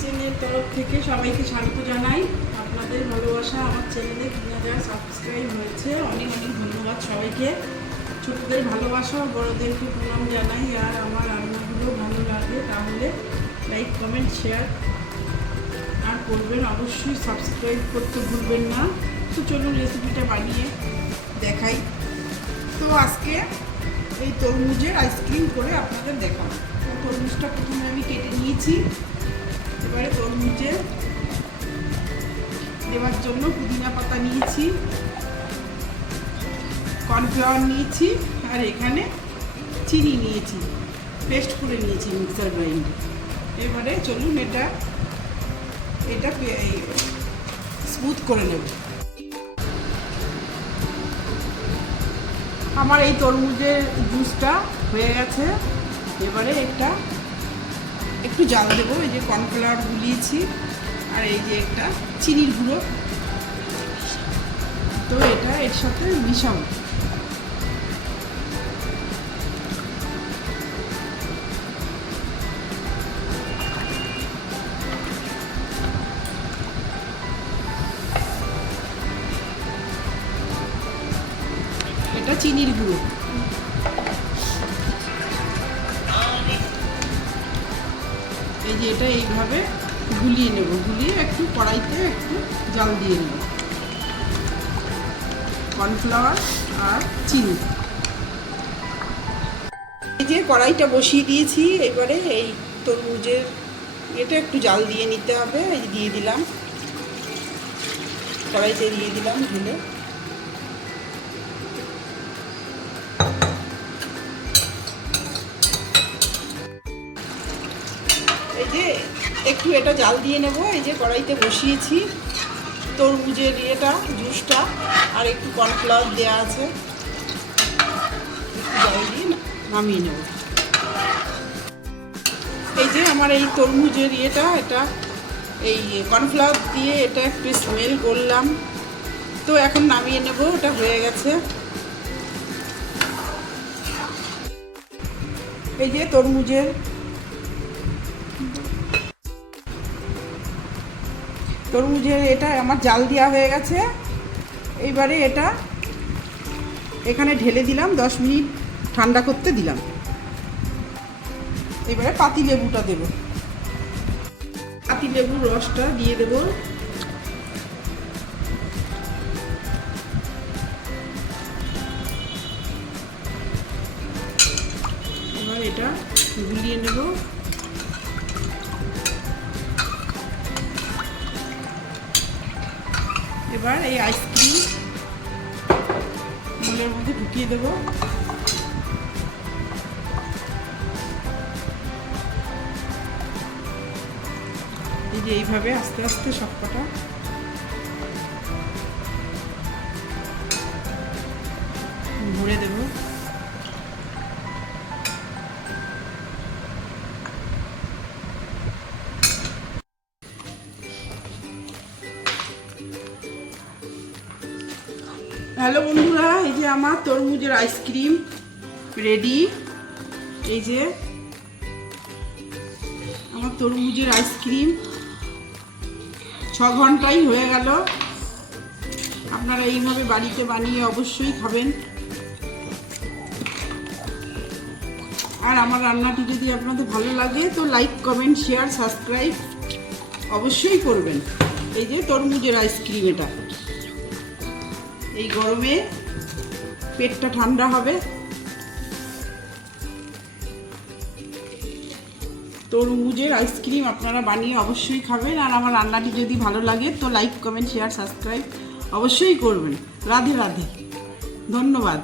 কিচেনের তরফ থেকে সবাইকে স্বাগত জানাই। আপনাদের ভালোবাসা আমার চ্যানেলে তিন হাজার সাবস্ক্রাইব হয়েছে। অনেক অনেক ধন্যবাদ সবাইকে। ছোটদের ভালোবাসা বড়োদেরকে প্রণাম জানাই। আর আমার রান্নাগুলো ভালো লাগে, তাহলে লাইক কমেন্ট শেয়ার আর করবেন। অবশ্যই সাবস্ক্রাইব করতে ভুলবেন না। তো চলুন রেসিপিটা বানিয়ে দেখাই। তো আজকে এই তরমুজের আইসক্রিম করে আপনাদের দেখাবো। তরমুজটা প্রথমে আমি কেটে নিয়েছি। এবারে তরমুজে দেওয়ার জন্য পুদিনা পাতা নিয়েছি, কর্নফ্লাওয়ার নিয়েছি, আর এখানে চিনি নিয়েছি, পেস্ট করে নিয়েছি মিক্সার গ্রাইন্ডে এবারে চলুন এটা এটা স্মুথ করে নেব। আমার এই তরমুজের জুসটা হয়ে গেছে। এবারে একটা একটু জাল দেবো, এই যে কর্নফ্লাওয়ার গুলিয়েছি, আর এই যে একটা চিনির গুঁড়ো। তো এটা এর সাথে মিশাবো। এটা চিনির গুঁড়ো। যে এটা এইভাবে গুলিয়ে নেব। গুলিয়ে একটু কড়াইতে একটু জল দিয়ে নেব। কর্নফ্লাওয়ার আর চিনি। এই যে কড়াইটা বসিয়ে দিয়েছি, এবারে এই তরমুজের এটা একটু জাল দিয়ে নিতে হবে। এই দিয়ে দিলাম। কড়াইতে দিয়ে দিলাম ঢেলে। যে একটু এটা জাল দিয়ে নেব, এই যে কড়াইতে বসিয়েছি। তরমুজের ইয়েটা, জুসটা, আর একটু কর্নফ্লাওয়ার দেওয়া আছে। জাল দিয়ে নামিয়ে নেব। এই যে আমার এই তরমুজের ইয়েটা, এটা এই কর্নফ্লাওয়ার দিয়ে এটা একটু স্মেল করলাম। তো এখন নামিয়ে নেব, ওটা হয়ে গেছে। এই যে তরমুজের তরমুজের এটা আমার জাল দেওয়া হয়ে গেছে। এইবারে এটা এখানে ঢেলে দিলাম, দশ মিনিট ঠান্ডা করতে দিলাম। এবারে পাতি লেবুটা দেব। পাতি লেবুর রসটা দিয়ে দেব। এবার এটা গুলিয়ে নেব। এবার এই আইসক্রিম মোলের মধ্যে ঢুকিয়ে দেব। এই যে এইভাবে আস্তে আস্তে সবকটা। ভরে দেব। হ্যালো বন্ধুরা, এই যে আমার তরমুজের আইসক্রিম রেডি এই যে আমার তরমুজের আইসক্রিম ছ ঘন্টাই হয়ে গেল। আপনারা এইভাবে বাড়িতে বানিয়ে অবশ্যই খাবেন। আর আমার রান্নাটি যদি আপনাদের ভালো লাগে, তো লাইক কমেন্ট শেয়ার সাবস্ক্রাইব অবশ্যই করবেন। এই যে তরমুজের আইসক্রিম এটা। এই গরমে পেটটা ঠান্ডা হবে। তরমুজের আইসক্রিম আপনারা বানিয়ে অবশ্যই খাবেন। আর আমার রান্নাটি যদি ভালো লাগে তো লাইক কমেন্ট শেয়ার সাবস্ক্রাইব অবশ্যই করবেন। রাধে রাধে। ধন্যবাদ।